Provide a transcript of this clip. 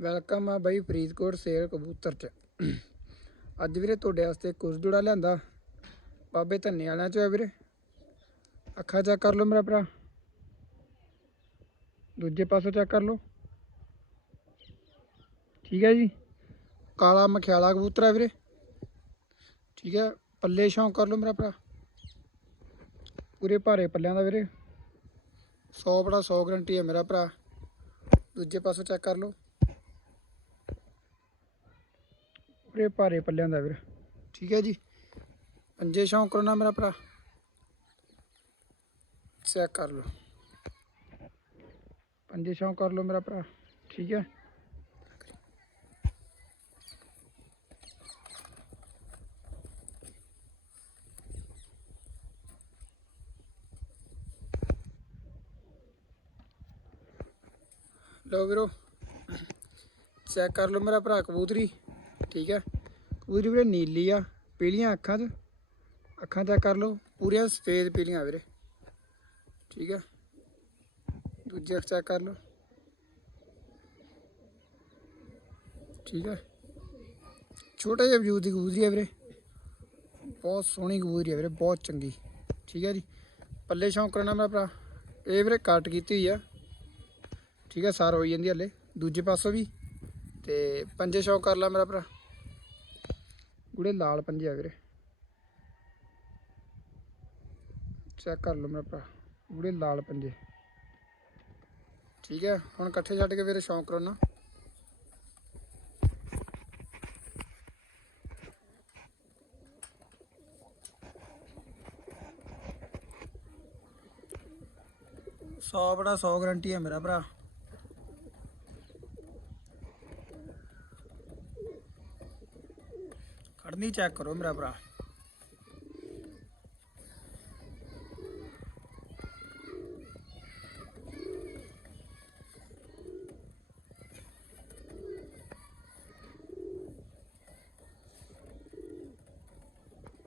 Welcome ਆ ਬਾਈ Faridkot sale ਕਬੂਤਰ ਚ। ਅੱਜ ਵੀਰੇ ਤੁਹਾਡੇ ਵਾਸਤੇ ਕੁਝ ਜੁੜਾ ਲਿਆਂਦਾ। ਬਾਬੇ ਧੰਨੇ ਵਾਲਿਆਂ ਚ ਆ ਵੀਰੇ। ਅੱਖਾਂ ਚੈੱਕ ਕਰ ਲਓ ਮੇਰਾ ਭਰਾ। ਦੂਜੇ ਪਾਸੋਂ ਚੈੱਕ ਕਰ ਲਓ। ਠੀਕ ਹੈ ਜੀ। ਕਾਲਾ ਮਖਿਆਲਾ ਕਬੂਤਰ ਹੈ ਵੀਰੇ। ਠੀਕ ਹੈ। ਪੱਲੇ ਸ਼ੌਂਕ ਕਰ ਲਓ ਮੇਰਾ ਭਰਾ। ਪੂਰੇ ਭਾਰੇ ਪੱਲਿਆਂ ਦਾ ਵੀਰੇ। 100 ਬੜਾ 100 ਗਰੰਟੀ ਹੈ ਮੇਰਾ ਭਰਾ। ਦੂਜੇ ਪਾਸੋਂ ਚੈੱਕ ਕਰ ਲਓ। ਪੂਰੇ ਭਾਰੇ ਪੱਲਿਆਂ ਦਾ ਵੀਰ। ਠੀਕ ਹੈ ਜੀ। ਪੰਜੇ ਸ਼ੌਂਕ ਕਰੋ ਮੇਰਾ ਭਰਾ। ਚੈੱਕ ਕਰ ਲਓ। ਪੰਜੇ ਸ਼ੌਂਕ ਕਰ ਲਓ ਮੇਰਾ ਭਰਾ। ਠੀਕ ਹੈ। ਲਓ ਵੀਰੋ। ਚੈੱਕ ਕਰ ਲਓ ਮੇਰਾ ਭਰਾ ਕਬੂਤਰੀ। ਠੀਕ ਹੈ? ਕਬੂਤਰੀ ਵੀਰੇ ਨੀਲੀ ਆ, ਪੀਲੀਆਂ ਅੱਖਾਂ 'ਚ। ਅੱਖਾਂ ਚੈੱਕ ਕਰ ਲਓ, ਪੂਰੀਆਂ ਸਫੇਦ ਪੀਲੀਆਂ ਵੀਰੇ। ਠੀਕ ਹੈ? ਦੂਜੀ ਅੱਖ ਚੈੱਕ ਕਰ ਲਓ। ਠੀਕ ਹੈ? ਛੋਟੇ ਜਿਹੇ ਵਜੂਦ ਦੀ ਕਬੂਤਰੀ ਹੈ ਵੀਰੇ। ਬਹੁਤ ਸੋਹਣੀ ਕਬੂਤਰੀ ਹੈ ਵੀਰੇ, ਬਹੁਤ ਚੰਗੀ। ਠੀਕ ਹੈ ਜੀ? ਪੱਲੇ ਸ਼ੌਂਕ ਕਰਨਾ ਮੇਰਾ ਭਰਾ। ਇਹ ਵੀਰੇ ਕੱਟ ਕੀਤੀ ਹੋਈ ਆ। ਠੀਕ ਹੈ, ਸਾਰ ਹੋਈ ਜਾਂਦੀ ਹਲੇ। ਦੂਜੇ ਪਾਸੋਂ ਵੀ। ਤੇ ਪੰਜੇ ਸ਼ੌਕ ਕਰ ਲਾ ਮੇਰਾ ਭਰਾ। ਗੂੜੇ ਲਾਲ ਪੰਜੇ ਆ ਵੀਰੇ। ਚੈੱਕ ਕਰ ਲਓ ਮੇਰਾ ਭਰਾ। ਗੂੜੇ ਲਾਲ ਪੰਜੇ। ਠੀਕ ਹੈ ਹੁਣ ਇਕੱਠੇ ਛੱਡ ਕੇ ਵੀਰੇ ਸ਼ੌਂਕ ਕਰੋ ਸੌ ਬੜਾ 100 ਗਰੰਟੀ ਹੈ ਮੇਰਾ ਭਰਾ। ਖੜਨੀ ਚੈੱਕ ਕਰੋ ਮੇਰਾ ਭਰਾ।